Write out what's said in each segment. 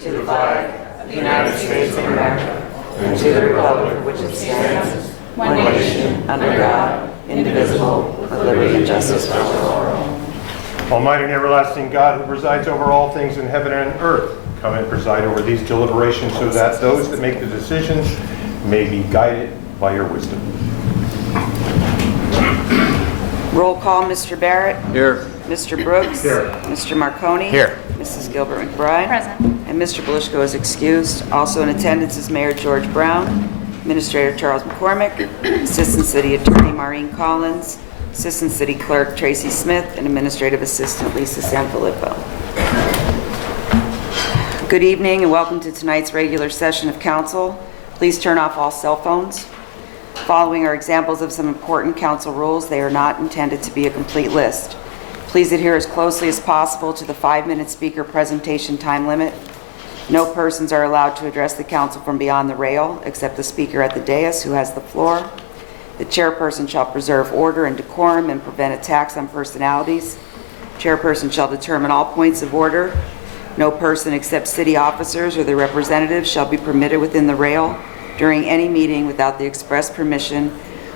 to the flag of the United States of America, and to the republic for which it stands, one nation, under God, indivisible, with liberty and justice for all. Almighty and everlasting God, who presides over all things in heaven and earth, come and preside over these deliberations so that those that make the decisions may be guided by your wisdom. Roll call, Mr. Barrett. Here. Mr. Brooks. Here. Mr. Marconi. Here. Mrs. Gilbert McBride. Present. And Mr. Belishko is excused. Also in attendance is Mayor George Brown, Administrator Charles McCormick, Assistant City Attorney Maureen Collins, Assistant City Clerk Tracy Smith, and Administrative Assistant Lisa Sanfilippo. Good evening and welcome to tonight's regular session of council. Please turn off all cell phones. Following are examples of some important council rules. They are not intended to be a complete list. Please adhere as closely as possible to the 5-minute speaker presentation time limit. No persons are allowed to address the council from beyond the rail except the speaker at the dais who has the floor. The chairperson shall preserve order and decorum and prevent attacks on personalities. Chairperson shall determine all points of order. No person except city officers or their representatives shall be permitted within the rail during any meeting without the express permission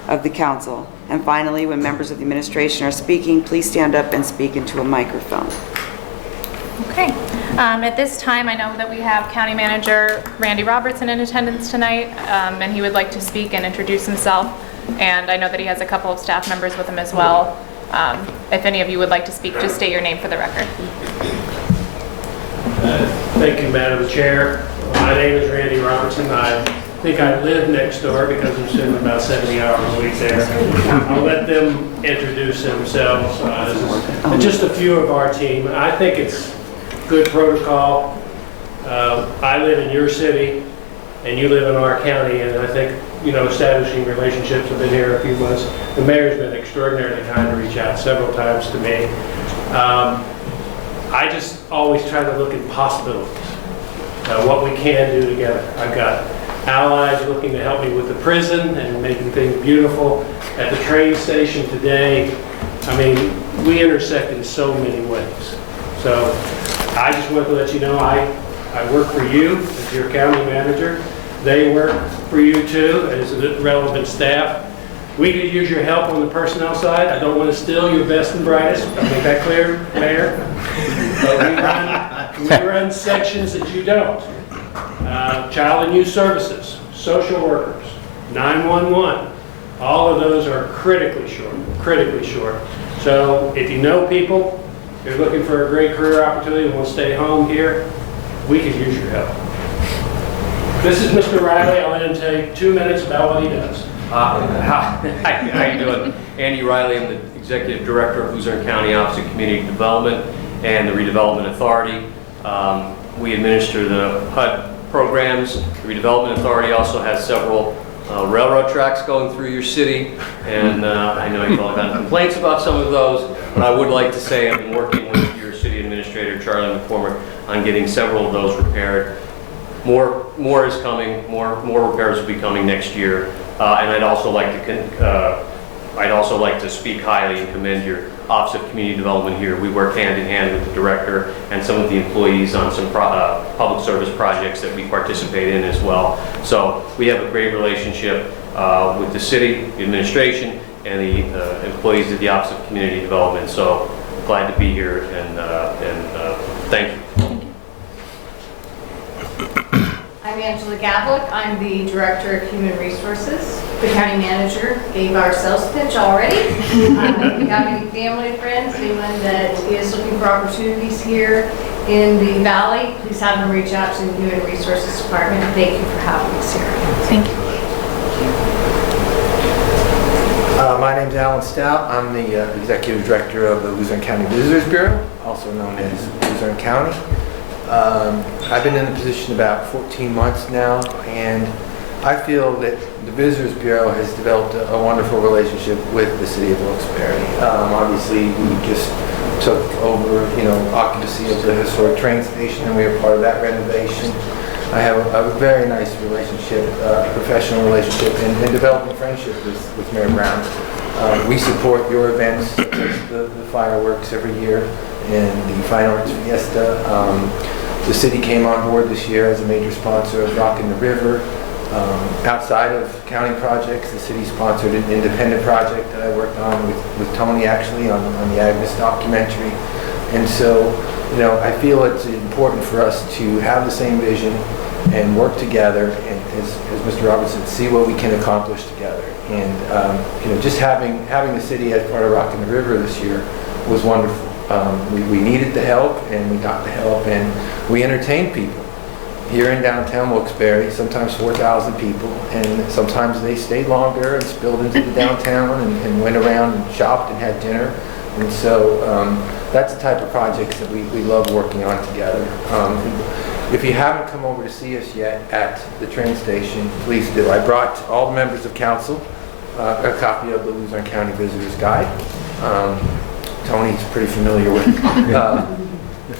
of the council. And finally, when members of the administration are speaking, please stand up and speak into a microphone. Okay. At this time, I know that we have County Manager Randy Robertson in attendance tonight, and he would like to speak and introduce himself. And I know that he has a couple of staff members with him as well. If any of you would like to speak, just state your name for the record. Thank you, Madam Chair. My name is Randy Robertson. I think I live next door because I'm spending about 70 hours a week there. I'll let them introduce themselves. This is just a few of our team. I think it's good protocol. I live in your city and you live in our county, and I think, you know, establishing relationships. I've been here a few months. The mayor's been extraordinarily kind to reach out several times to me. I just always try to look at possibilities, what we can do together. I've got allies looking to help me with the prison and making things beautiful. At the train station today, I mean, we intersect in so many ways. So I just want to let you know I work for you as your county manager. They work for you too as the relevant staff. We could use your help on the personnel side. I don't want to steal your best and brightest. I'll make that clear, Mayor. But we run sections that you don't. Child and youth services, social workers, 911. All of those are critically short. So if you know people, you're looking for a great career opportunity and want to stay home here, we could use your help. This is Mr. Riley. I'll let him tell you 2 minutes about what he does. How you doing? Andy Riley. I'm the Executive Director of Luzerne County Office of Community Development and the Redevelopment Authority. We administer the HUD programs. The Redevelopment Authority also has several railroad tracks going through your city, and I know you've all gotten complaints about some of those, but I would like to say I've been working with your city administrator, Charlie McCormick, on getting several of those repaired. More is coming. More repairs will be coming next year. And I'd also like to speak highly and commend your Office of Community Development here. We work hand in hand with the director and some of the employees on some public service projects that we participate in as well. So we have a great relationship with the city, the administration, and the employees of the Office of Community Development. So glad to be here, and thank you. I'm Angela Gavlik. I'm the Director of Human Resources. The County Manager gave our sales pitch already. If you have any family, friends, anyone that is looking for opportunities here in the Valley, please have them reach out to the Human Resources Department. Thank you for having us here. Thank you. My name's Alan Stout. I'm the Executive Director of the Luzerne County Visitors Bureau, also known as Luzerne County. I've been in the position about 14 months now, and I feel that the Visitors Bureau has developed a wonderful relationship with the city of Wilkes-Barre. Obviously, we just took over, occupancy of the historic train station, and we were part of that renovation. I have a very nice relationship, professional relationship, and developing friendship with Mayor Brown. We support your events, such as the fireworks every year and the Fine Arts Fiesta. The city came on board this year as a major sponsor of Rockin' the River. Outside of county projects, the city sponsored an independent project that I worked on with Tony actually on the Agnes documentary. And so, you know, I feel it's important for us to have the same vision and work together, and as Mr. Roberts said, see what we can accomplish together. And you know, just having the city as part of Rockin' the River this year was wonderful. We needed the help, and we got the help, and we entertained people. Here in downtown Wilkes-Barre, sometimes 4,000 people, and sometimes they stayed longer and spilled into the downtown and went around and shopped and had dinner. And so that's the type of projects that we love working on together. If you haven't come over to see us yet at the train station, please do. I brought all the members of council a copy of the Luzerne County Visitor's Guide. Tony's pretty familiar with it.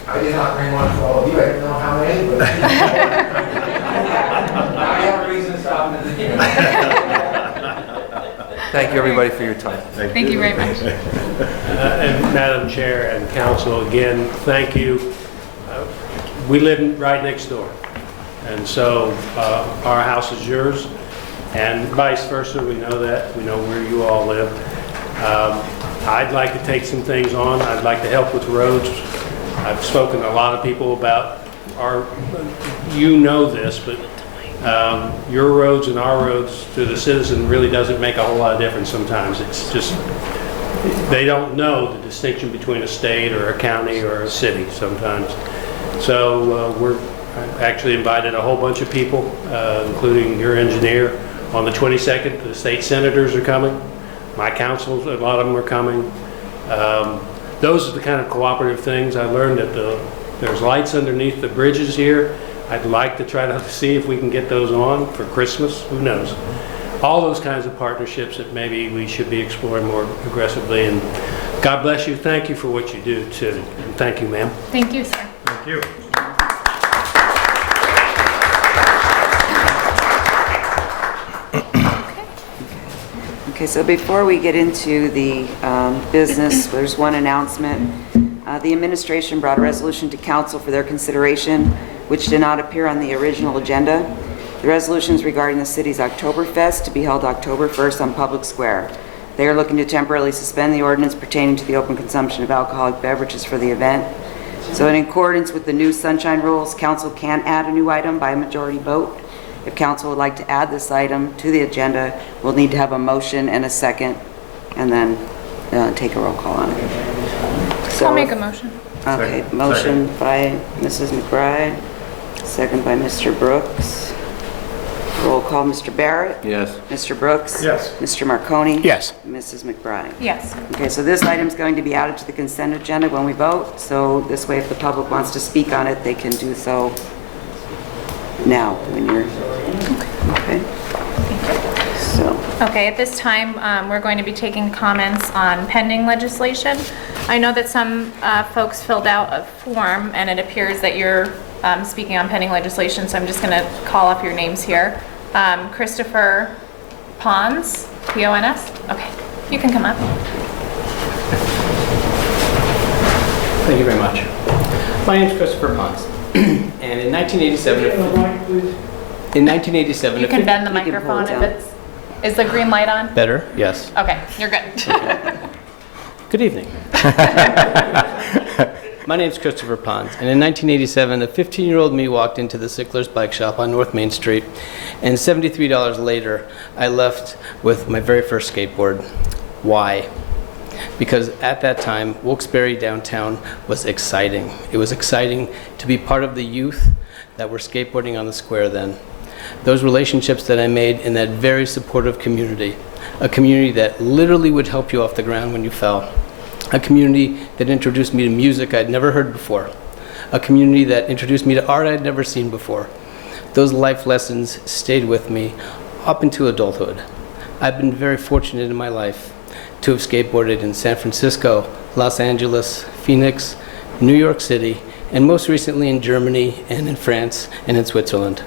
I did not bring one for all of you. I didn't know how many, but I have a reason to stop at the beginning. Thank you, everybody, for your time. Thank you very much. And Madam Chair and Council, again, thank you. We live right next door, and so our house is yours, and vice versa. We know that. We know where you all live. I'd like to take some things on. I'd like to help with roads. I've spoken to a lot of people about you know this, but your roads and our roads to the citizen really doesn't make a whole lot of difference sometimes. It's just, they don't know the distinction between a state or a county or a city sometimes. So I actually invited a whole bunch of people, including your engineer, on the 22nd. The state senators are coming. My council, a lot of them are coming. Those are the kind of cooperative things. I learned that there's lights underneath the bridges here. I'd like to try to see if we can get those on for Christmas. Who knows? All those kinds of partnerships that maybe we should be exploring more aggressively. And God bless you. Thank you for what you do, too. And thank you, ma'am. Thank you, sir. Thank you. Okay, so before we get into the business, there's one announcement. The administration brought a resolution to council for their consideration, which did not appear on the original agenda. The resolution is regarding the city's Oktoberfest to be held October 1st on Public Square. They are looking to temporarily suspend the ordinance pertaining to the open consumption of alcoholic beverages for the event. So in accordance with the new sunshine rules, council can add a new item by a majority vote. If council would like to add this item to the agenda, we'll need to have a motion and a second, and then take a roll call on it. So, I'll make a motion. Okay, Second. motion by Mrs. McBride, second by Mr. Brooks. Roll call, Mr. Barrett? Yes. Mr. Brooks? Yes. Mr. Marconi? Yes. Mrs. McBride? Yes. Okay, so this item's going to be added to the consent agenda when we vote, so this way if the public wants to speak on it, they can do so now when you're, okay? So, Okay, at this time, we're going to be taking comments on pending legislation. I know that some folks filled out a form, and it appears that you're speaking on pending legislation, so I'm just going to call off your names here. Christopher Pons, P-O-N-S? Okay, you can come up. Thank you very much. My name is Christopher Pons, and in 1987, You can bend the You can pull microphone it if down. it's, is the green light on? better, yes. Okay, you're good. Good evening. My name is Christopher Pons, and in 1987, a 15-year-old me walked into the Sickler's Bike Shop on North Main Street, and $73 later, I left with my very first skateboard. Why? Because at that time, Wilkes-Barre downtown was exciting. It was exciting to be part of the youth that were skateboarding on the square then. Those relationships that I made in that very supportive community, a community that literally would help you off the ground when you fell, a community that introduced me to music I'd never heard before, a community that introduced me to art I'd never seen before. Those life lessons stayed with me up into adulthood. I've been very fortunate in my life to have skateboarded in San Francisco, Los Angeles, Phoenix, New York City, and most recently in Germany and in France and in Switzerland.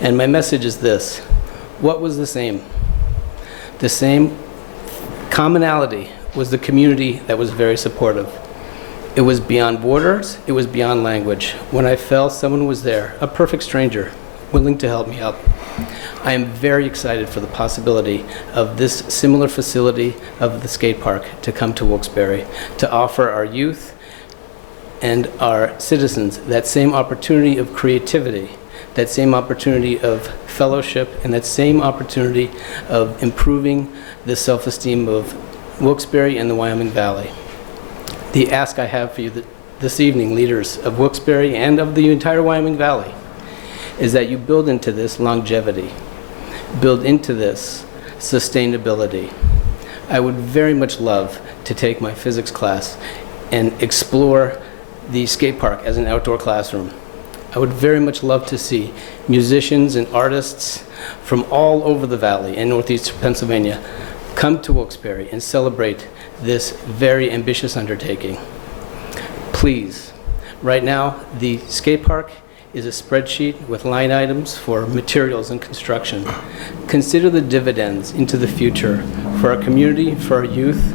And my message is this: what was the same? The same commonality was the community that was very supportive. It was beyond borders, it was beyond language. When I fell, someone was there, a perfect stranger, willing to help me up. I am very excited for the possibility of this similar facility of the skate park to come to Wilkes-Barre, to offer our youth and our citizens that same opportunity of creativity, that same opportunity of fellowship, and that same opportunity of improving the self-esteem of Wilkes-Barre and the Wyoming Valley. The ask I have for you this evening, leaders of Wilkes-Barre and of the entire Wyoming Valley, is that you build into this longevity, build into this sustainability. I would very much love to take my physics class and explore the skate park as an outdoor classroom. I would very much love to see musicians and artists from all over the valley and northeast Pennsylvania come to Wilkes-Barre and celebrate this very ambitious undertaking. Please, right now, the skate park is a spreadsheet with line items for materials and construction. Consider the dividends into the future for our community, for our youth,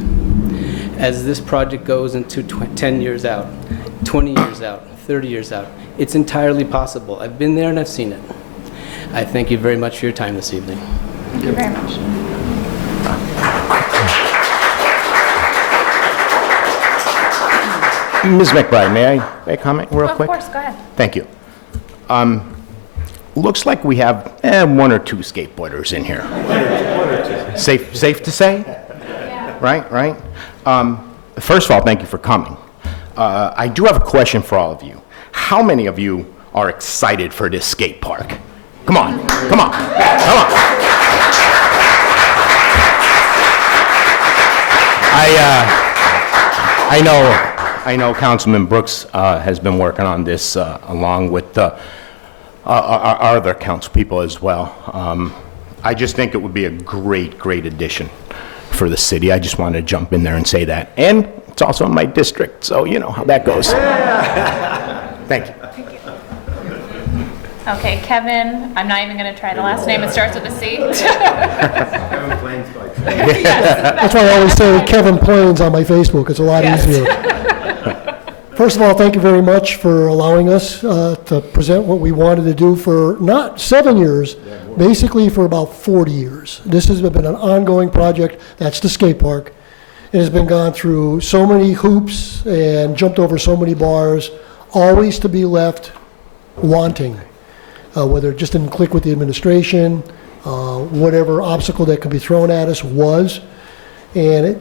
as this project goes into 10 years out, 20 years out, 30 years out. It's entirely possible. I've been there and I've seen it. I thank you very much for your time this evening. Thank you very much. Ms. McBride, may I comment real quick? Of course, go ahead. Thank you. Looks like we have one or two skateboarders in here. Safe to say? Yeah. Right? First of all, thank you for coming. I do have a question for all of you. How many of you are excited for this skate park? Come on. I know Councilman Brooks has been working on this along with our other council people as well. I just think it would be a great addition for the city. I just wanted to jump in there and say that. And it's also in my district, so you know how that goes. Thank you. Okay, Kevin, I'm not even going to try the last name. It starts with a C. That's why I always say Kevin Plains on my Facebook. It's a lot easier. First of all, thank you very much for allowing us to present what we wanted to do for not 7 years, basically for about 40 years. This has been an ongoing project. That's the skate park. It has been gone through so many hoops and jumped over so many bars, always to be left wanting, whether it just didn't click with the administration, whatever obstacle that could be thrown at us was. And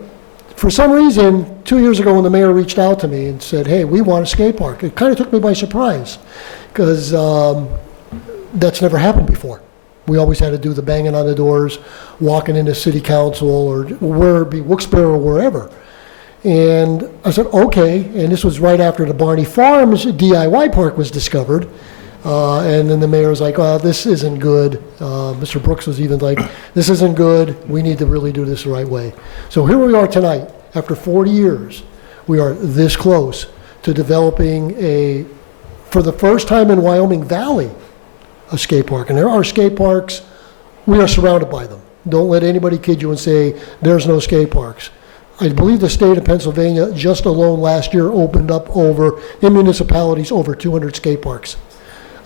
for some reason, 2 years ago when the mayor reached out to me and said, hey, we want a skate park, it kind of took me by surprise because that's never happened before. We always had to do the banging on the doors, walking into city council or where it be Wilkes-Barre or wherever. And I said, okay, and this was right after the Barney Farms DIY park was discovered. And then the mayor was like, oh, this isn't good. Mr. Brooks was even like, this isn't good. We need to really do this the right way. So here we are tonight. After 40 years, we are this close to developing for the first time in Wyoming Valley, a skate park. And there are skate parks. We are surrounded by them. Don't let anybody kid you and say there's no skate parks. I believe the state of Pennsylvania just alone last year opened up in municipalities over 200 skate parks.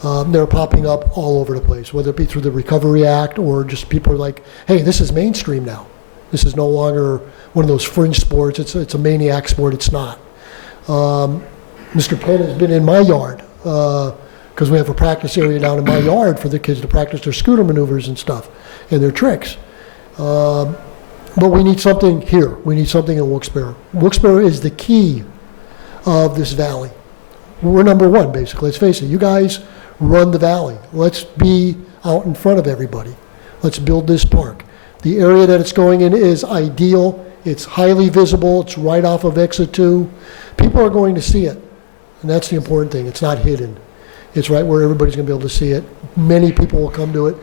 They're popping up all over the place, whether it be through the Recovery Act or just people are like, hey, this is mainstream now. This is no longer one of those fringe sports. It's a maniac sport. It's not. Mr. Penn has been in my yard because we have a practice area down in my yard for the kids to practice their scooter maneuvers and stuff and their tricks. But we need something here. We need something in Wilkes-Barre. Wilkes-Barre is the key of this valley. We're number one, basically. Let's face it. You guys run the valley. Let's be out in front of everybody. Let's build this park. The area that it's going in is ideal. It's highly visible. It's right off of Exit 2. People are going to see it, and that's the important thing. It's not hidden. It's right where everybody's going to be able to see it. Many people will come to it.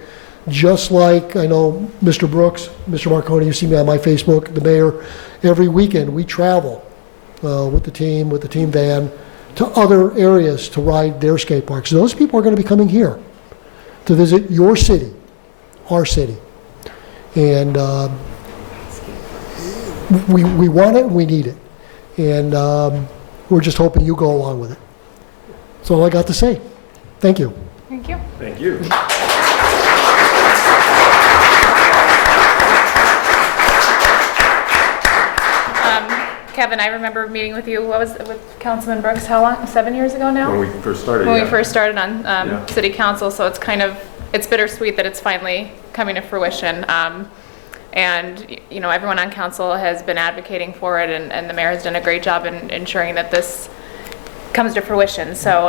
Just like I know Mr. Brooks, Mr. Marconi, you see me on my Facebook, the mayor, every weekend we travel with the team van, to other areas to ride their skate parks. Those people are going to be coming here to visit your city, our city. And we want it and we need it. And We're just hoping you go along with it. That's all I got to say. Thank you. Thank you. Thank you. Kevin, I remember meeting with you, what was it, with Councilman Brooks, how long, 7 years ago now? When we first started, When yeah. we first started on Yeah. city council, so it's bittersweet that it's finally coming to fruition. And, you know, everyone on council has been advocating for it, and the mayor has done a great job in ensuring that this comes to fruition. So,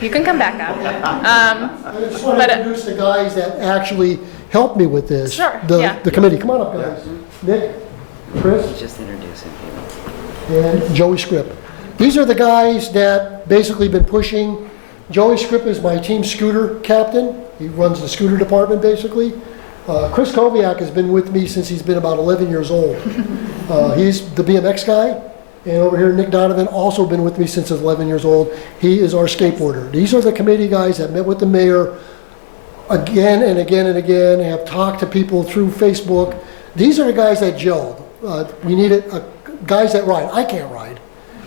you can come back up. I just want But, to introduce the guys that actually helped me with this. Sure, The- yeah. The committee. Come on up, guys. Nick, Chris, Just introducing people. and Joey Scripp. These are the guys that basically been pushing. Joey Scripp is my team scooter captain. He runs the scooter department, basically. Chris Koviak has been with me since he's been about 11 years old. He's the BMX guy. And over here, Nick Donovan, also been with me since he's 11 years old. He is our skateboarder. These are the committee guys that met with the mayor again and again and again, have talked to people through Facebook. These are the guys that gelled. We needed guys that ride. I can't ride.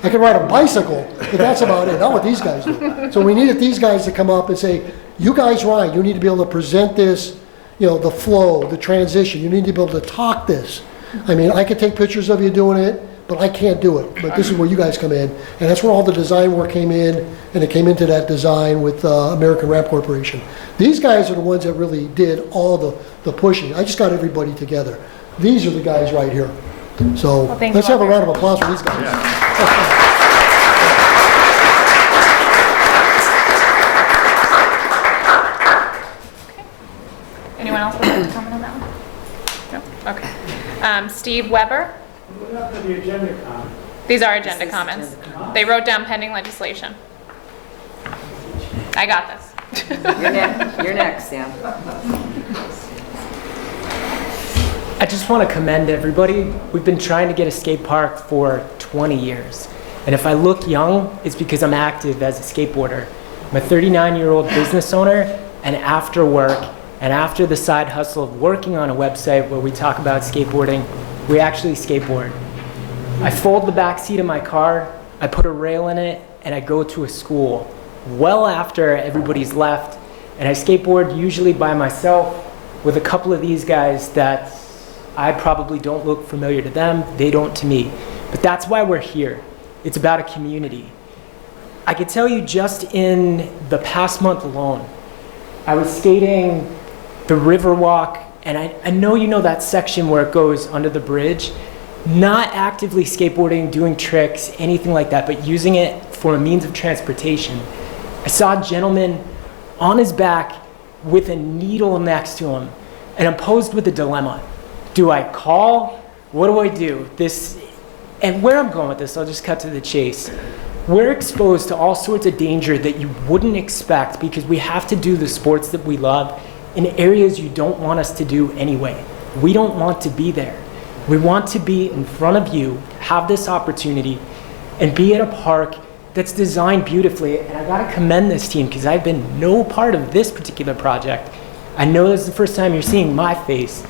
I can ride a bicycle, but that's about it, not what these guys do. So we needed these guys to come up and say, you guys ride. You need to be able to present this, you know, the flow, the transition. You need to be able to talk this. I mean, I could take pictures of you doing it, but I can't do it. But this is where you guys come in. And that's where all the design work came in, and it came into that design with American Ramp Corporation. These guys are the ones that really did all the pushing. I just got everybody together. These are the guys right here. So Well, thank let's you have a all. round of applause for these guys. anyone else would like to comment on that one? No? Okay. Steve Weber? What happened to the agenda comment? These are agenda comments. They wrote down pending legislation. I got this. You're next, Sam. I just want to commend everybody. We've been trying to get a skate park for 20 years. And if I look young, it's because I'm active as a skateboarder. I'm a 39-year-old business owner, and after work, and after the side hustle of working on a website where we talk about skateboarding, we actually skateboard. I fold the back seat of my car, I put a rail in it, and I go to a school well after everybody's left, and I skateboard usually by myself with a couple of these guys that I probably don't look familiar to them, they don't to me. But that's why we're here. It's about a community. I could tell you just in the past month alone, I was skating the Riverwalk, and I know you know that section where it goes under the bridge. Not actively skateboarding, doing tricks, anything like that, but using it for a means of transportation. I saw a gentleman on his back with a needle next to him, and I'm posed with a dilemma. Do I call? What do I do? And where I'm going with this, I'll just cut to the chase. We're exposed to all sorts of danger that you wouldn't expect because we have to do the sports that we love in areas you don't want us to do anyway. We don't want to be there. We want to be in front of you, have this opportunity, and be at a park that's designed beautifully. And I gotta commend this team because I've been no part of this particular project. I know this is the first time you're seeing my face,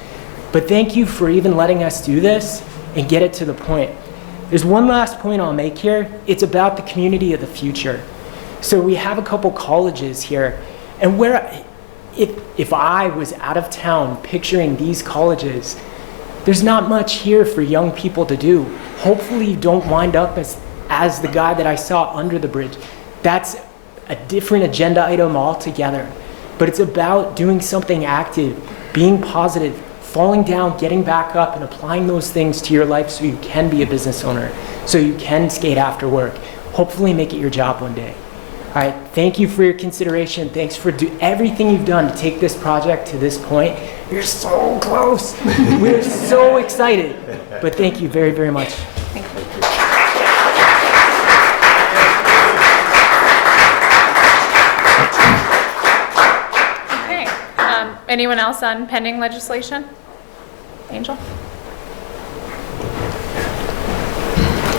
but thank you for even letting us do this and get it to the point. There's one last point I'll make here. It's about the community of the future. So we have a couple colleges here, and if I was out of town picturing these colleges, there's not much here for young people to do. Hopefully you don't wind up as the guy that I saw under the bridge. That's a different agenda item altogether. But it's about doing something active, being positive, falling down, getting back up, and applying those things to your life so you can be a business owner, so you can skate after work. Hopefully make it your job one day. All right, thank you for your consideration. Thanks for everything you've done to take this project to this point. You're so close. We're so excited. But thank you very, very much. Thank you. Okay. Anyone else on pending legislation? Angel?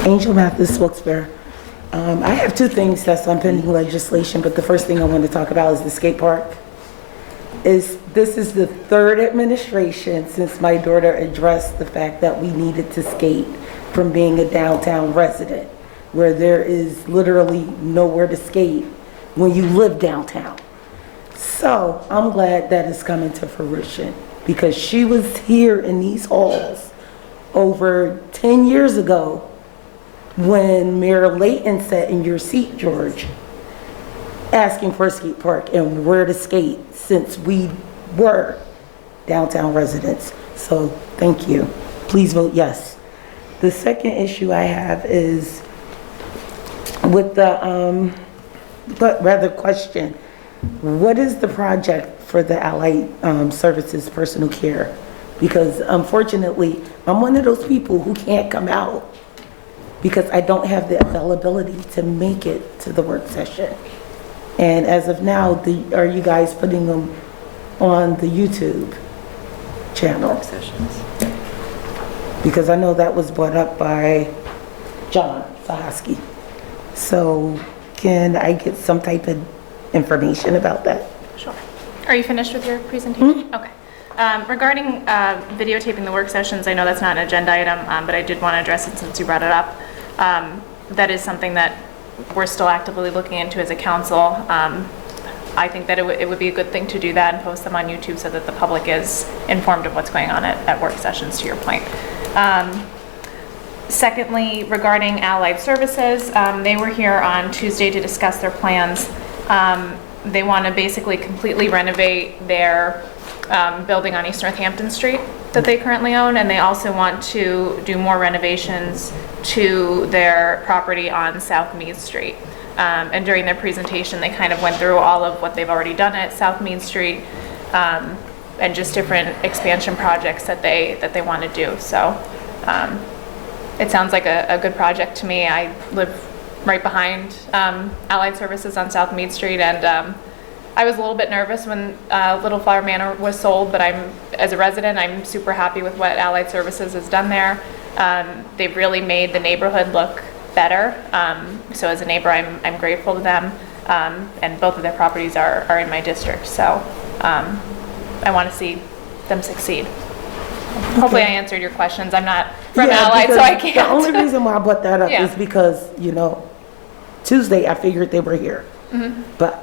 Angel Mathis, Wilkes-Barre. I have two things that's on pending legislation, but the first thing I want to talk about is the skate park. This is the third administration since my daughter addressed the fact that we needed to skate from being a downtown resident, where there is literally nowhere to skate when you live downtown. So I'm glad that is coming to fruition, because she was here in these halls over 10 years ago when Mayor Layton sat in your seat, George, asking for a skate park and where to skate, since we were downtown residents. So thank you. Please vote yes. The second issue I have is with the, but rather question, what is the project for the Allied Services Personal Care? Because unfortunately, I'm one of those people who can't come out because I don't have the availability to make it to the work session. And as of now, are you guys putting them on the YouTube channel? Work sessions. Because I know that was brought up by John Sahaski. So can I get some type of information about that? Sure. Are you finished with your presentation? Okay. Regarding videotaping the work sessions, I know that's not an agenda item, but I did want to address it since you brought it up. That is something that we're still actively looking into as a council. I think that it would be a good thing to do that and post them on YouTube so that the public is informed of what's going on at work sessions, to your point. Secondly, regarding Allied Services, they were here on Tuesday to discuss their plans. They want to basically completely renovate their building on East Northampton Street that they currently own, and they also want to do more renovations to their property on South Mead Street. And during their presentation, they kind of went through all of what they've already done at South Mead Street, and just different expansion projects that they want to do. So it sounds like a good project to me. I live right behind Allied Services on South Mead Street, and I was a little bit nervous when Little Flower Manor was sold, but as a resident, I'm super happy with what Allied Services has done there. They've really made the neighborhood look better. So as a neighbor, I'm grateful to them, and both of their properties are in my district. So I want to see them succeed. Hopefully I answered your questions. I'm not from Allied, so I can't. The only reason why I brought that up Yeah. is because, Tuesday I figured they were here. Mm-hmm. But,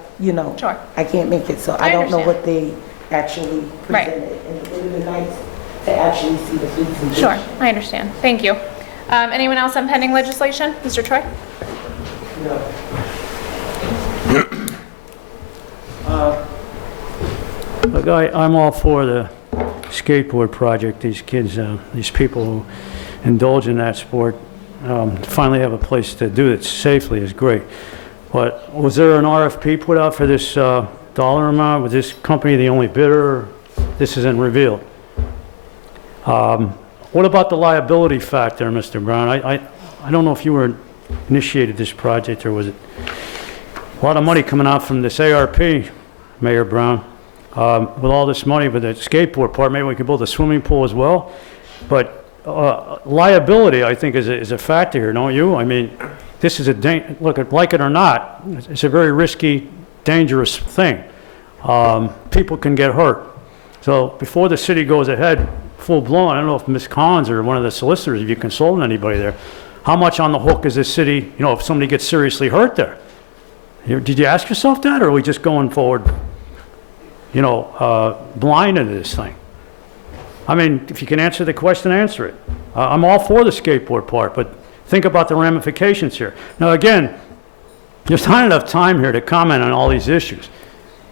Sure. I can't make it, so I don't know what they actually Right. presented. And it would have been nice to actually see the presentation. Sure, I understand. Thank you. Anyone else on pending legislation? Mr. Troy? Look, I'm all for the skateboard project. These kids, these people who indulge in that sport, finally have a place to do it safely is great. But was there an RFP put out for this dollar amount? Was this company the only bidder? This isn't revealed. What about the liability factor, Mr. Brown? I don't know if you were initiated this project, or was it a lot of money coming out from this ARP, Mayor Brown? With all this money with the skateboard part, maybe we could build a swimming pool as well. But liability, I think, is a factor here, don't you? I mean, this is look, like it or not, it's a very risky, dangerous thing. People can get hurt. So before the city goes ahead full blown, I don't know if Ms. Collins or one of the solicitors, if you consulted anybody there, how much on the hook is this city, if somebody gets seriously hurt there? Did you ask yourself that, or are we just going forward, blind into this thing? I mean, if you can answer the question, answer it. I'm all for the skateboard part, but think about the ramifications here. Now, again, there's not enough time here to comment on all these issues.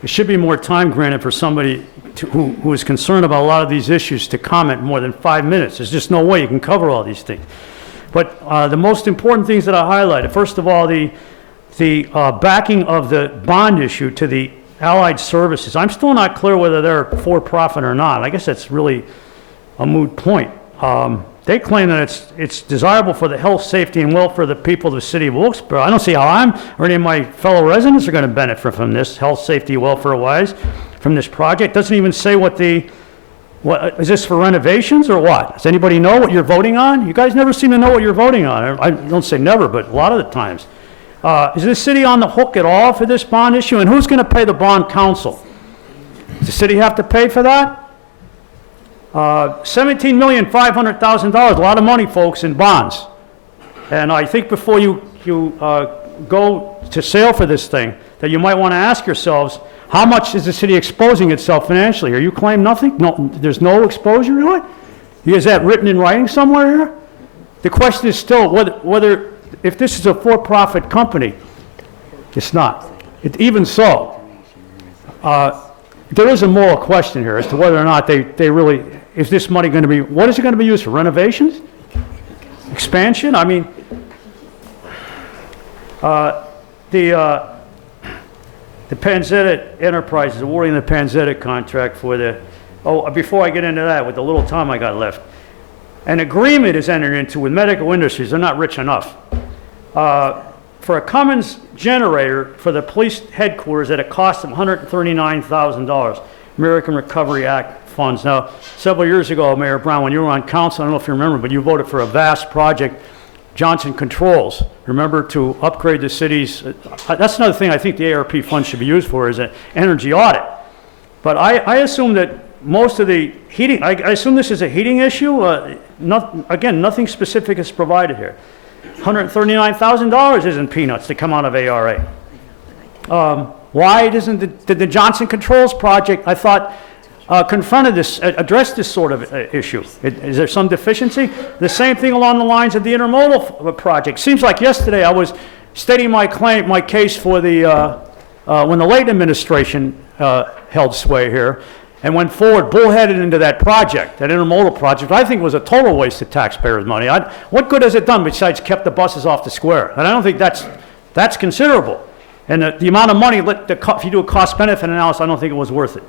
There should be more time granted for somebody who is concerned about a lot of these issues to comment more than 5 minutes. There's just no way you can cover all these things. But the most important things that I highlighted, first of all, the backing of the bond issue to the Allied Services. I'm still not clear whether they're for-profit or not. I guess that's really a moot point. They claim that it's desirable for the health, safety, and welfare of the people of the city of Wilkes-Barre. I don't see how I'm or any of my fellow residents are going to benefit from this, health, safety, welfare-wise, from this project. Doesn't even say what is this for renovations or what? Does anybody know what you're voting on? You guys never seem to know what you're voting on. I don't say never, but a lot of the times. Is the city on the hook at all for this bond issue? And who's going to pay the bond counsel? Does the city have to pay for that? $17,500,000, a lot of money, folks, in bonds. And I think before you go to sale for this thing, that you might want to ask yourselves, how much is the city exposing itself financially? Are you claiming nothing? No, there's no exposure to it? Is that written in writing somewhere here? The question is still whether if this is a for-profit company, it's not. Even so, there is a moral question here as to whether or not they really, is this money going to be, what is it going to be used for? Renovations? Expansion? I mean, the Panzetta Enterprises awarding the Panzetta contract for the, before I get into that, with the little time I got left, an agreement is entered into with medical industries, they're not rich enough, for a Cummins generator for the police headquarters at a cost of $139,000, American Recovery Act funds. Now, several years ago, Mayor Brown, when you were on council, I don't know if you remember, but you voted for a vast project, Johnson Controls, remember, to upgrade the city's, that's another thing I think the ARP fund should be used for, is an energy audit. But I assume that most of the heating, I assume this is a heating issue. Again, nothing specific is provided here. $139,000 isn't peanuts to come out of ARA. Why did the Johnson Controls project, I thought, addressed this sort of issue? Is there some deficiency? The same thing along the lines of the intermodal project. Seems like yesterday I was stating my case for the, when the late administration held sway here, and went forward bullheaded into that project, that intermodal project. I think was a total waste of taxpayers' money. What good has it done besides kept the buses off the square? And I don't think that's considerable. And the amount of money, if you do a cost-benefit analysis, I don't think it was worth it.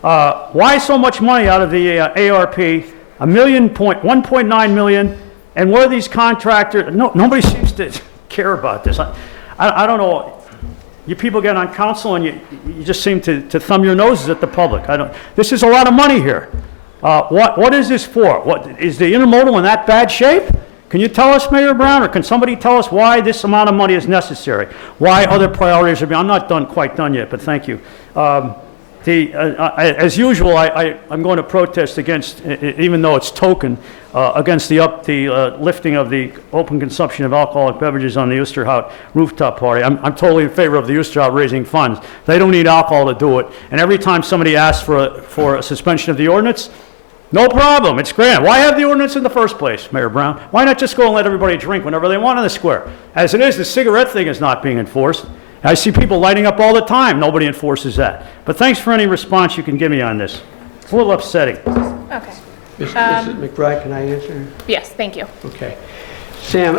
Why so much money out of the ARP? $1.9 million, and where are these contractors? Nobody seems to care about this. I don't know. You people get on council and you just seem to thumb your noses at the public. This is a lot of money here. What is this for? Is the intermodal in that bad shape? Can you tell us, Mayor Brown, or can somebody tell us why this amount of money is necessary? Why other priorities are being, I'm not quite done yet, but thank you. As usual, I'm going to protest against, even though it's token, against the lifting of the open consumption of alcoholic beverages on the Oosterhout rooftop party. I'm totally in favor of the Oosterhout raising funds. They don't need alcohol to do it. And every time somebody asks for a suspension of the ordinance, no problem, it's grand. Why have the ordinance in the first place, Mayor Brown? Why not just go and let everybody drink whenever they want in the square? As it is, the cigarette thing is not being enforced. I see people lighting up all the time. Nobody enforces that. But thanks for any response you can give me on this. It's a little upsetting. Okay. Mrs. McBride, can I answer? Yes, thank you. Okay. Sam,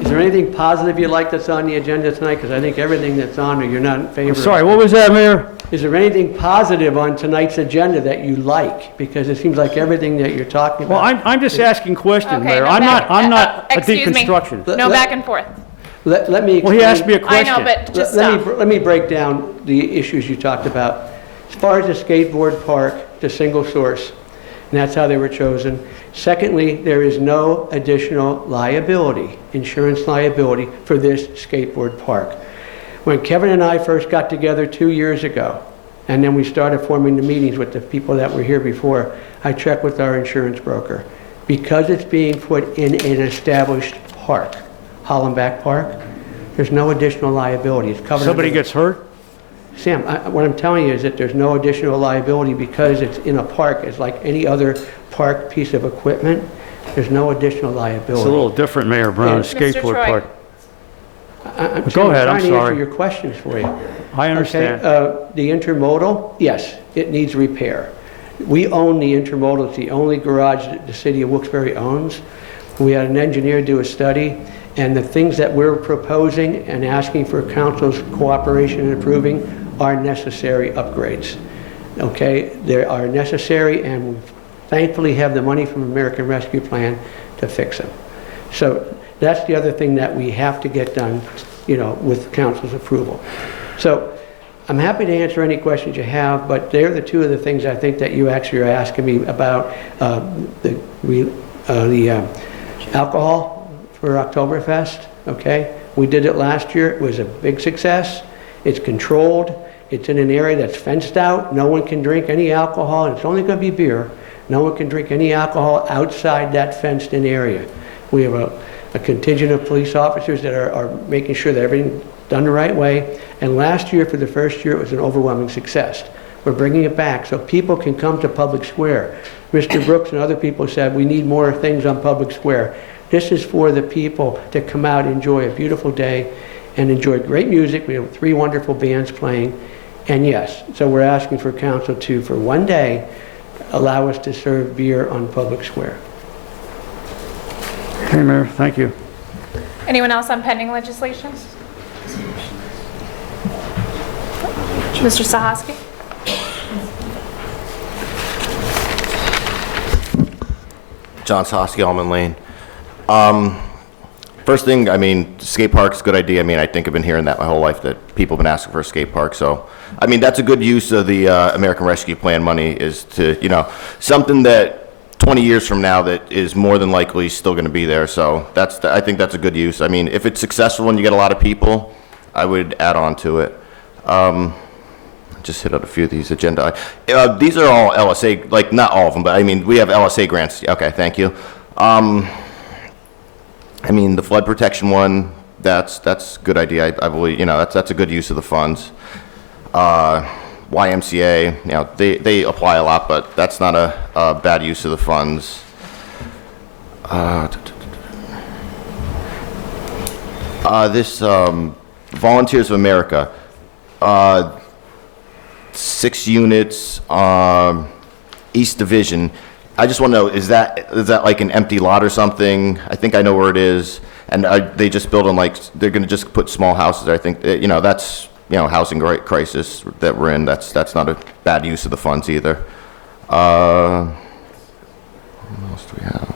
is there anything positive you like that's on the agenda tonight? Because I think everything that's on there, you're not in favor of. Sorry, what was that, Mayor? Is there anything positive on tonight's agenda that you like? Because it seems like everything that you're talking about. Well, I'm just asking questions, Okay, Mayor. no I'm not a excuse me. deconstruction. No back and forth. Let me explain. Well, he asked me a I question. know, but just stop. Let me break down the issues you talked about. As far as the skateboard park, the single source, and that's how they were chosen. Secondly, there is no additional liability, insurance liability, for this skateboard park. When Kevin and I first got together 2 years ago, and then we started forming the meetings with the people that were here before, I checked with our insurance broker. Because it's being put in an established park, Hollenbach Park, there's no additional liability. It's covered. Somebody gets hurt? Sam, what I'm telling you is that there's no additional liability because it's in a park. It's like any other park piece of equipment. There's no additional liability. It's a little different, Mayor Brown, a skateboard park. Go ahead, I'm trying to sorry. answer your questions for you. I understand. Okay, the intermodal, yes, it needs repair. We own the intermodal. It's the only garage that the city of Wilkes-Barre owns. We had an engineer do a study, and the things that we're proposing and asking for council's cooperation in approving are necessary upgrades. Okay, they are necessary, and we thankfully have the money from American Rescue Plan to fix them. So that's the other thing that we have to get done, with council's approval. So I'm happy to answer any questions you have, but they're the two of the things I think that you actually are asking me about, the alcohol for Oktoberfest, okay? We did it last year. It was a big success. It's controlled. It's in an area that's fenced out. No one can drink any alcohol, and it's only going to be beer. No one can drink any alcohol outside that fenced-in area. We have a contingent of police officers that are making sure that everything's done the right way. And last year, for the first year, it was an overwhelming success. We're bringing it back so people can come to Public Square. Mr. Brooks and other people said we need more things on Public Square. This is for the people to come out and enjoy a beautiful day and enjoy great music. We have 3 wonderful bands playing. And yes, so we're asking for council to, for one day, allow us to serve beer on Public Square. Okay, Mayor, thank you. Anyone else on pending legislation? Mr. Sahaski? John Sosky, Almond Lane. First thing, I mean, skate park's a good idea. I mean, I think I've been hearing that my whole life, that people have been asking for a skate park. So, I mean, that's a good use of the American Rescue Plan money, is to, you know, something that 20 years from now that is more than likely still going to be there. So I think that's a good use. I mean, if it's successful and you get a lot of people, I would add on to it. Just hit out a few of these agenda. These are all LSA, like not all of them, but I mean, we have LSA grants. Okay, thank you. I mean, the flood protection one, that's a good idea. I believe, you know, that's a good use of the funds. YMCA, you know, they apply a lot, but that's not a bad use of the funds. This Volunteers of America, 6 units, East Division. I just want to know, is that like an empty lot or something? I think I know where it is. And they just build them, like, they're going to just put small houses there. I think, you know, that's, you know, housing crisis that we're in. That's not a bad use of the funds either. What else do we have?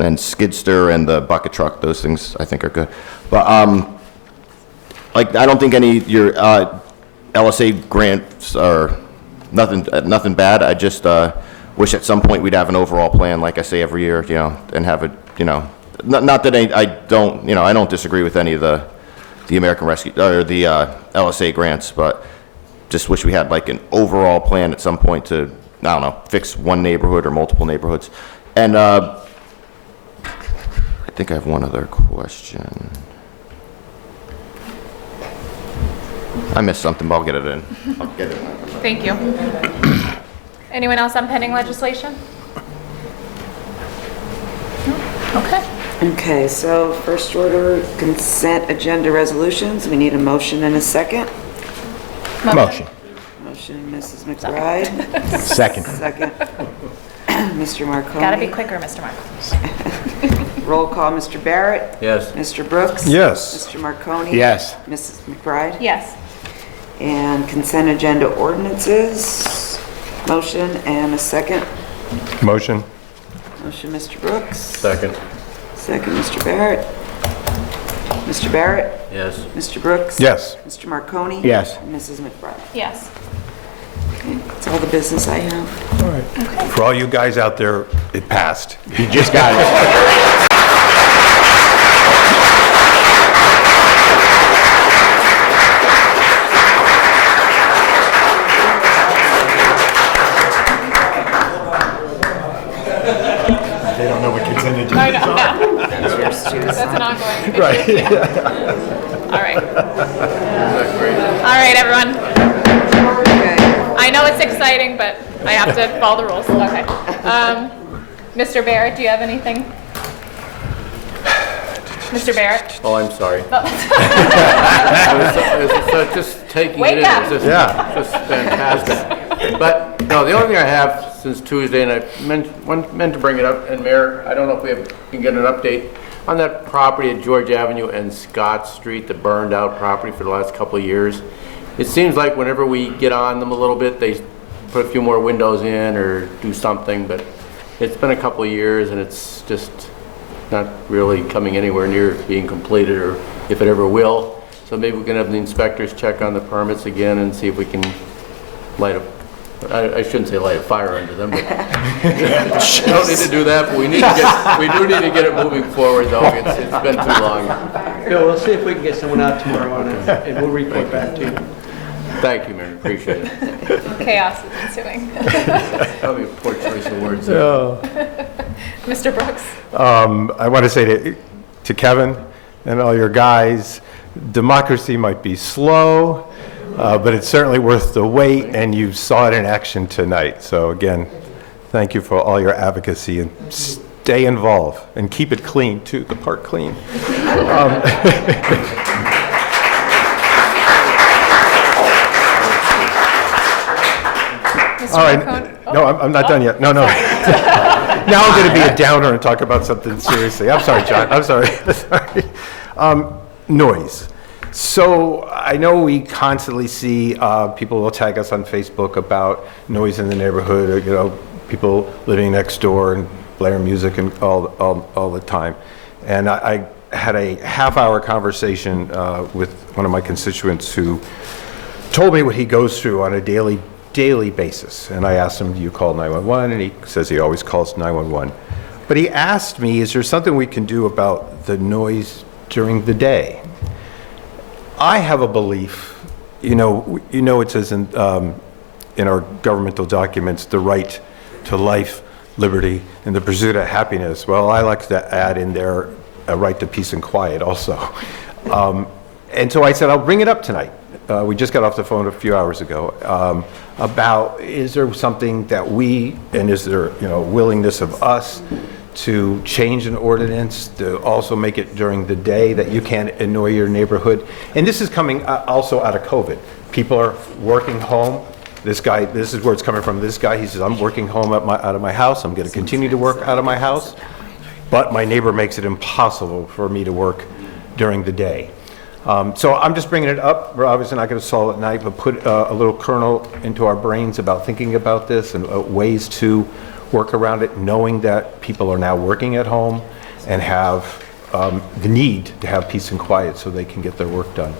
And Skidster and the bucket truck, those things I think are good. But like, I don't think any of your LSA grants are nothing bad. I just wish at some point we'd have an overall plan, like I say every year, you know, and have it, you know, not that I don't, you know, I don't disagree with any of the American Rescue or the LSA grants, but just wish we had like an overall plan at some point to, I don't know, fix one neighborhood or multiple neighborhoods. And I think I have one other question. I missed something, but I'll get it in. I'll get it in. Thank you. Anyone else on pending legislation? Okay. Okay, so first order, consent agenda resolutions. We need a motion and a second. Motion. Motion, Mrs. McBride. Second. Second. Mr. Marconi. Gotta be quicker, Mr. Marconi. Roll call, Mr. Barrett. Yes. Mr. Brooks. Yes. Mr. Marconi. Yes. Mrs. McBride. Yes. And consent agenda ordinances. Motion and a second. Motion. Motion, Mr. Brooks. Second. Second, Mr. Barrett. Mr. Barrett. Yes. Mr. Brooks. Yes. Mr. Marconi. Yes. And Mrs. McBride. Yes. Okay, that's all the business I have. All right. For all you guys out there, it passed. You just got it. They don't know what consent agenda I know, yeah. That's yours too. That's an ongoing issue. Right. All right. All right, everyone. Okay. I know it's exciting, but I have to follow the rules. Okay. Mr. Barrett, do you have anything? Mr. Barrett? Oh, I'm sorry. Oh. I was just taking Wake it in. up. It was just fantastic. But, no, the only thing I have since Tuesday, and I meant to bring it up, and Mayor, I don't know if we can get an update on that property at George Avenue and Scott Street, the burned out property for the last couple of years. It seems like whenever we get on them a little bit, they put a few more windows in or do something, but it's been a couple of years and it's just not really coming anywhere near being completed, or if it ever will. So maybe we can have the inspectors check on the permits again and see if we can light a, I shouldn't say light a fire under them, but we don't need to do that, but we do need to get it moving forward though. It's been too long. Bill, we'll see if we can get someone out tomorrow on it and we'll report back to you. Thank you, Mayor, appreciate it. Chaos is ensuing. That would be a poor choice of words there. Mr. Brooks? I want to say to Kevin and all your guys, democracy might be slow, but it's certainly worth the wait, and you saw it in action tonight. So again, thank you for all your advocacy, and stay involved and keep it clean too, the park clean. Mr. All right, Marcone? no, I'm not done yet. No. Now I'm going to be a downer and talk about something seriously. I'm sorry, John. I'm sorry. Sorry. Noise. So I know we constantly see people will tag us on Facebook about noise in the neighborhood, or, you know, people living next door and blaring music and all the time. And I had a half-hour conversation with one of my constituents who told me what he goes through on a daily basis. And I asked him, do you call 911? And he says he always calls 911. But he asked me, is there something we can do about the noise during the day? I have a belief, you know it says in our governmental documents, the right to life, liberty, and the pursuit of happiness. Well, I like to add in there a right to peace and quiet also. And so I said, I'll bring it up tonight. We just got off the phone a few hours ago about, is there something that and is there, willingness of us to change an ordinance to also make it during the day that you can't annoy your neighborhood? And this is coming also out of COVID. People are working home. This is where it's coming from. This guy, he says, I'm working home out of my house. I'm going to continue to work out of my house, but my neighbor makes it impossible for me to work during the day. So I'm just bringing it up. We're obviously not going to solve it at night, but put a little kernel into our brains about thinking about this and ways to work around it, knowing that people are now working at home and have the need to have peace and quiet so they can get their work done.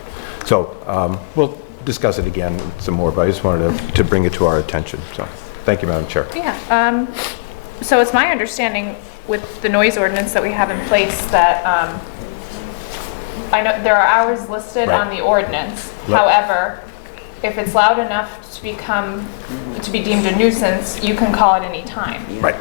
So we'll discuss it again some more, but I just wanted to bring it to our attention. So thank you, Madam Chair. Yeah. So it's my understanding with the noise ordinance that we have in place that I know there are hours listed Right. on the ordinance. Yep. However, if it's loud enough to be deemed a nuisance, you can call it any time. Right.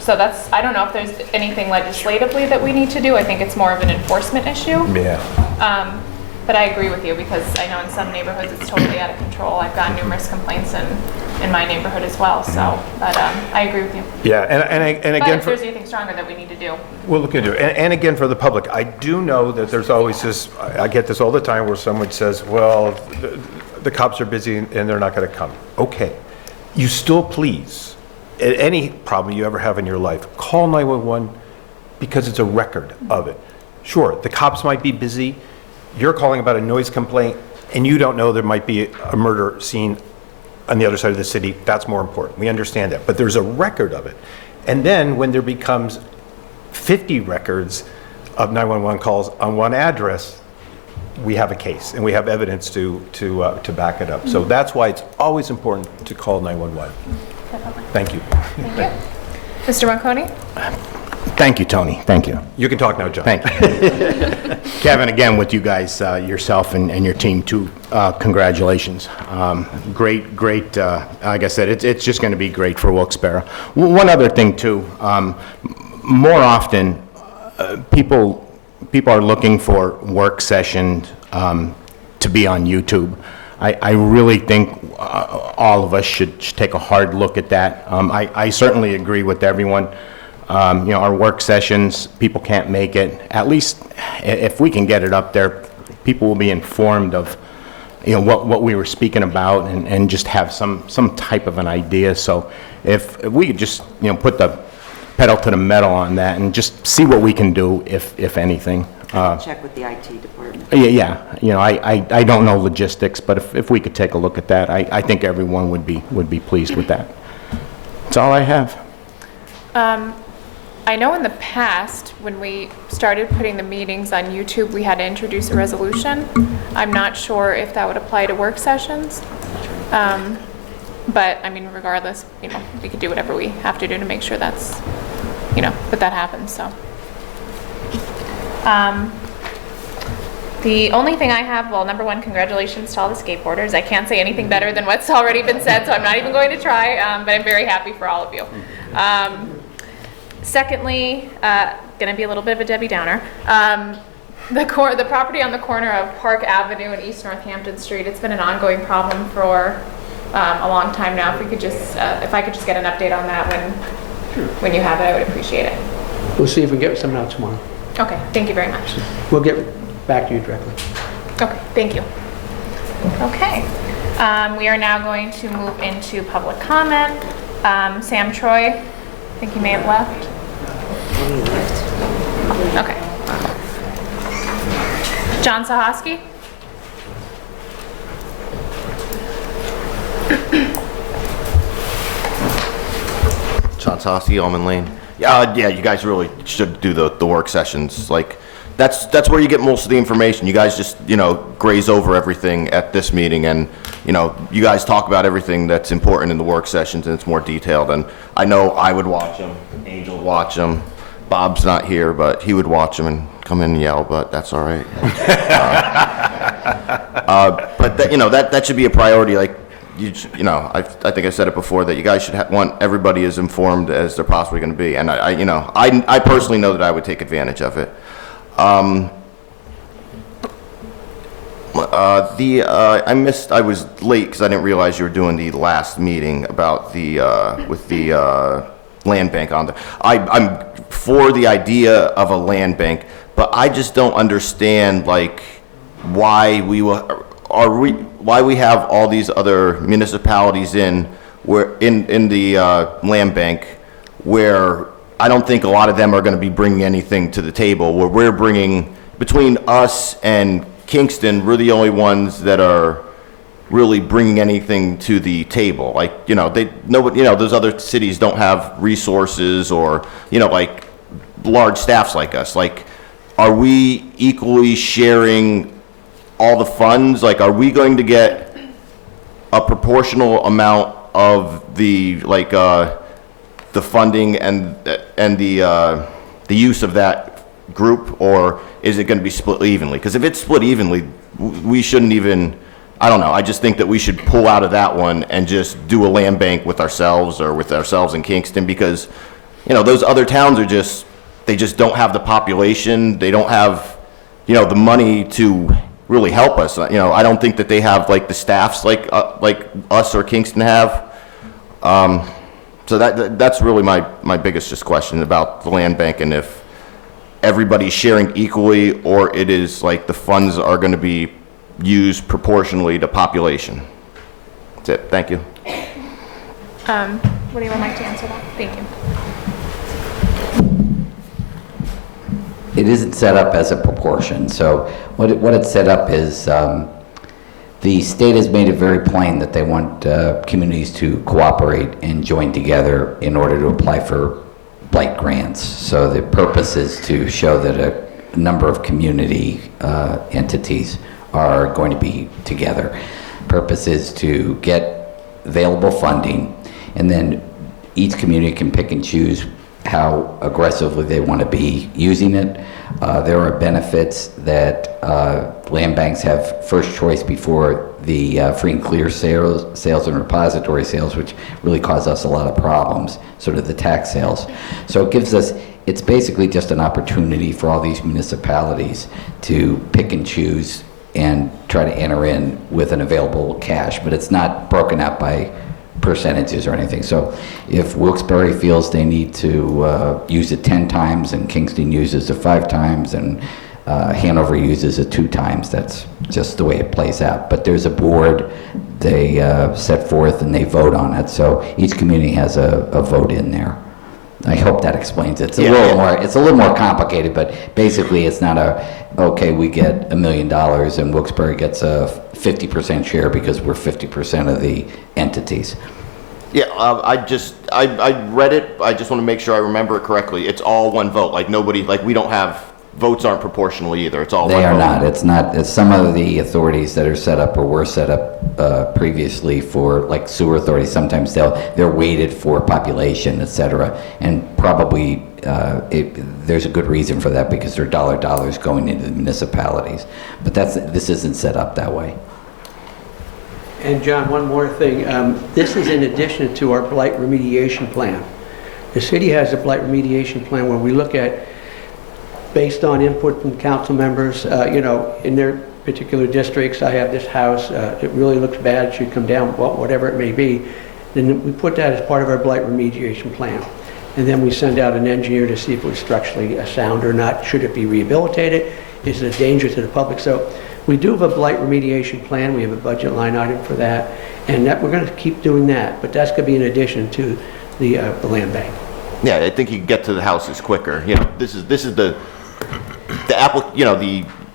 So I don't know if there's anything legislatively that we need to do. I think it's more of an enforcement issue. Yeah. But I agree with you because I know in some neighborhoods it's totally out of control. I've gotten numerous complaints in my neighborhood as well. So, but I agree with you. Yeah, and But again, if there's anything stronger that we need to do. we'll look into it. And again, for the public, I do know that there's always this, I get this all the time where someone says, well, the cops are busy and they're not going to come. Okay. You still please, any problem you ever have in your life, call 911 because it's a record of it. Sure, the cops might be busy. You're calling about a noise complaint and you don't know there might be a murder scene on the other side of the city. That's more important. We understand that. But there's a record of it. And then when there becomes 50 records of 911 calls on one address, we have a case and we have evidence to back it up. So that's why it's always important to call 911. Definitely. Thank you. Thank you. Mr. Marconi? Thank you, Tony. Thank you. You can talk now, John. Thank you. Kevin, again, with you guys, yourself and your team too, congratulations. Great, like I said, it's just going to be great for Wilkes-Barre. One other thing too, more often, people are looking for work sessions to be on YouTube. I really think all of us should take a hard look at that. I certainly agree with everyone. Our work sessions, people can't make it. At least if we can get it up there, people will be informed of, what we were speaking about and just have some type of an idea. So if we could just, put the pedal to the metal on that and just see what we can do, if anything. Check with the IT department. Yeah. I don't know logistics, but if we could take a look at that, I think everyone would be pleased with that. That's all I have. I know in the past, when we started putting the meetings on YouTube, we had to introduce a resolution. I'm not sure if that would apply to work sessions. But I mean, regardless, we could do whatever we have to do to make sure that's, that happens, so. The only thing I have, well, number one, congratulations to all the skateboarders. I can't say anything better than what's already been said, so I'm not even going to try, but I'm very happy for all of you. Secondly, going to be a little bit of a Debbie Downer. The property on the corner of Park Avenue and East Northampton Street, it's been an ongoing problem for a long time now. If I could just get an update on that when you have it, I would appreciate it. We'll see if we can get something out tomorrow. Okay, thank you very much. We'll get back to you directly. Okay, thank you. Okay, we are now going to move into public comment. Sam Troy, I think he may have left. Okay. John Sahoski? John Tossi, Almond Lane. Yeah, you guys really should do the work sessions. Like, that's where you get most of the information. You guys just, graze over everything at this meeting, and, you guys talk about everything that's important in the work sessions, and it's more detailed. And I know I would watch them, Angel would watch them. Bob's not here, but he would watch them and come in and yell, but that's all right. But that should be a priority. Like, I think I said it before, that you guys should want everybody as informed as they're possibly going to be. And I personally know that I would take advantage of it. I was late because I didn't realize you were doing the last meeting about with the land bank on there. I'm for the idea of a land bank, but I just don't understand why we have all these other municipalities in the land bank, where I don't think a lot of them are going to be bringing anything to the table. Where we're bringing, between us and Kingston, we're the only ones that are really bringing anything to the table. Those other cities don't have resources or, large staffs like us. Are we equally sharing all the funds? Are we going to get a proportional amount of the funding and the use of that group, or is it going to be split evenly? Because if it's split evenly, we shouldn't even, I don't know, I just think that we should pull out of that one and just do a land bank with ourselves in Kingston, because those other towns they just don't have the population, they don't have the money to really help us. I don't think that they have the staffs like us or Kingston have. So that's really my biggest just question about the land bank, and if everybody's sharing equally, or it is the funds are going to be used proportionally to population. That's it. Thank you. Would anyone like to answer that? Thank you. It isn't set up as a proportion. So what it's set up is the state has made it very plain that they want communities to cooperate and join together in order to apply for blight grants. So the purpose is to show that a number of community entities are going to be together. Purpose is to get available funding, and then each community can pick and choose how aggressively they want to be using it. There are benefits that land banks have first choice before the free and clear sales and repository sales, which really cause us a lot of problems, sort of the tax sales. So it gives us, it's basically just an opportunity for all these municipalities to pick and choose and try to enter in with an available cash, but it's not broken out by percentages or anything. So if Wilkes-Barre feels they need to use it 10 times and Kingston uses it 5 times and Hanover uses it 2 times, that's just the way it plays out. But there's a board, they set forth and they vote on it. So each community has a vote in there. I hope that explains it. It's a little more complicated, but basically it's not okay, we get $1 million and Wilkes-Barre gets a 50% share because we're 50% of the entities. Yeah, I read it. I just want to make sure I remember it correctly. It's all one vote. We don't have, votes aren't proportional either. It's all one vote. They are not. It's some of the authorities that are set up or were set up previously for sewer authorities. Sometimes they're weighted for population, et cetera, and probably there's a good reason for that because they're dollars going into the municipalities. But this isn't set up that way. And John, one more thing. This is in addition to our blight remediation plan. The city has a blight remediation plan where we look at, based on input from council members, in their particular districts, I have this house, it really looks bad, it should come down, whatever it may be. Then we put that as part of our blight remediation plan. And then we send out an engineer to see if it was structurally sound or not. Should it be rehabilitated? Is it a danger to the public? So we do have a blight remediation plan. We have a budget line item for that. And that we're going to keep doing that. But that's going to be in addition to the land bank. Yeah, I think you can get to the houses quicker. This is the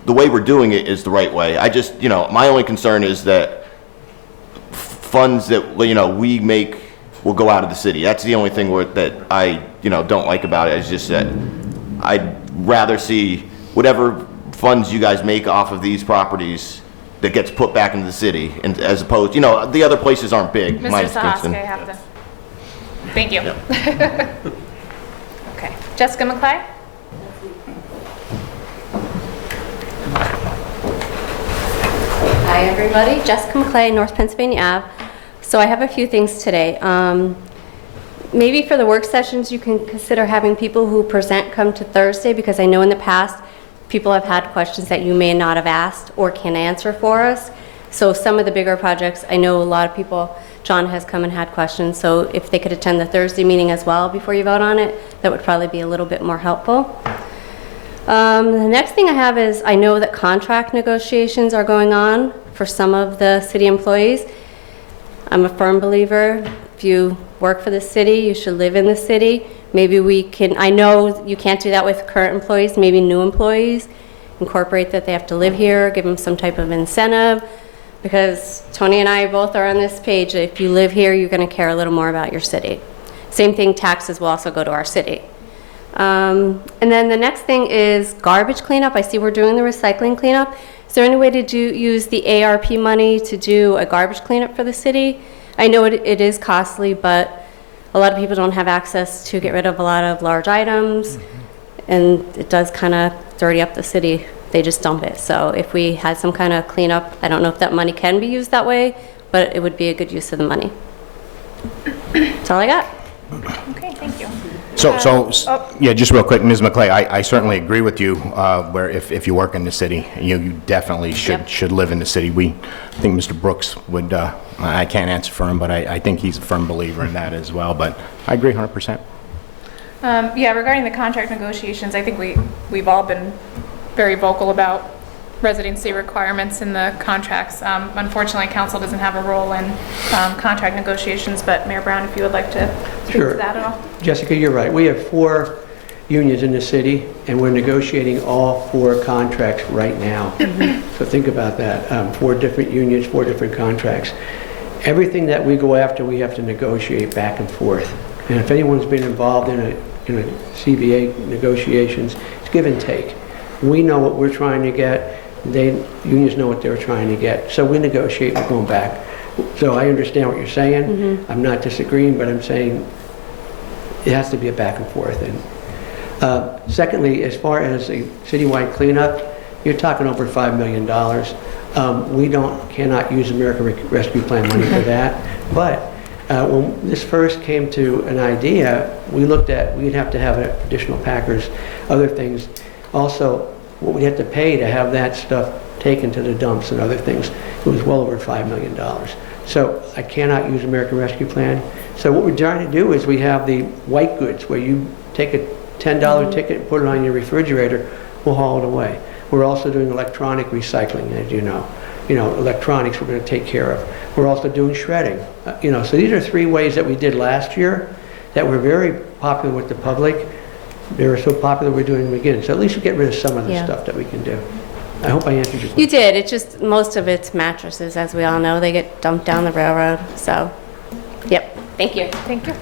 way we're doing it is the right way. I just, my only concern is that funds that, we make will go out of the city. That's the only thing that I, don't like about it. It's just that I'd rather see whatever funds you guys make off of these properties that gets put back into the city, and as opposed, the other places aren't big. Mr. Sahaski, I have to. Thank you. Yeah. Okay. Jessica McClay? Hi, everybody. Jessica McClay, North Pennsylvania Ave. So I have a few things today. Maybe for the work sessions, you can consider having people who present come to Thursday, because I know in the past, people have had questions that you may not have asked or can answer for us. So some of the bigger projects, I know a lot of people, John has come and had questions, so if they could attend the Thursday meeting as well before you vote on it, that would probably be a little bit more helpful. The next thing I have is, I know that contract negotiations are going on for some of the city employees. I'm a firm believer, if you work for the city, you should live in the city. Maybe we can, I know you can't do that with current employees, maybe new employees, incorporate that they have to live here, give them some type of incentive, because Tony and I both are on this page. If you live here, you're going to care a little more about your city. Same thing, taxes will also go to our city. And then the next thing is garbage cleanup. I see we're doing the recycling cleanup. Is there any way to use the ARP money to do a garbage cleanup for the city? I know it is costly, but a lot of people don't have access to get rid of a lot of large items, and it does kind of dirty up the city. They just dump it. So if we had some kind of cleanup, I don't know if that money can be used that way, but it would be a good use of the money. That's all I got. Okay, thank you. Yeah, just real quick, Ms. McClay, I certainly agree with you, where if you work in the city, you definitely should live in the city. I think Mr. Brooks would, I can't answer for him, but I think he's a firm believer in that as well, but I agree 100%. Yeah, regarding the contract negotiations, I think we've all been very vocal about residency requirements in the contracts. Unfortunately, council doesn't have a role in contract negotiations, but Mayor Brown, if you would like to speak to that at all. Jessica, you're right. We have 4 unions in the city, and we're negotiating all 4 contracts right now. So think about that. 4 different unions, 4 different contracts. Everything that we go after, we have to negotiate back and forth. And if anyone's been involved in a CBA negotiations, it's give and take. We know what we're trying to get. Unions know what they're trying to get. So we negotiate, we're going back. So I understand what you're saying. I'm not disagreeing, but I'm saying it has to be a back and forth. And secondly, as far as a citywide cleanup, you're talking over $5 million. We cannot use American Rescue Plan money for that. But when this first came to an idea, we looked at, we'd have to have additional packers, other things. Also, what we'd have to pay to have that stuff taken to the dumps and other things, it was well over $5 million. So I cannot use American Rescue Plan. So what we're trying to do is we have the white goods, where you take a $10 ticket and put it on your refrigerator, we'll haul it away. We're also doing electronic recycling, as you know. Electronics we're going to take care of. We're also doing shredding. So these are 3 ways that we did last year that were very popular with the public. They were so popular we're doing them again. So at least we get rid of some of the stuff that we can do. I hope I answered your question. You did. It's just most of it's mattresses, as we all know. They get dumped down the railroad. So, yep. Thank you. Thank you.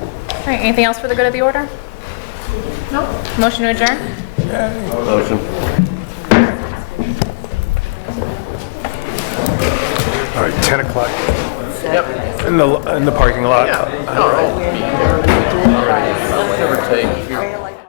All right, anything else for the good of the order? No? Motion to adjourn? Motion. All right, 10 o'clock. Yep. In the parking lot. Yeah. All right. Whatever it takes.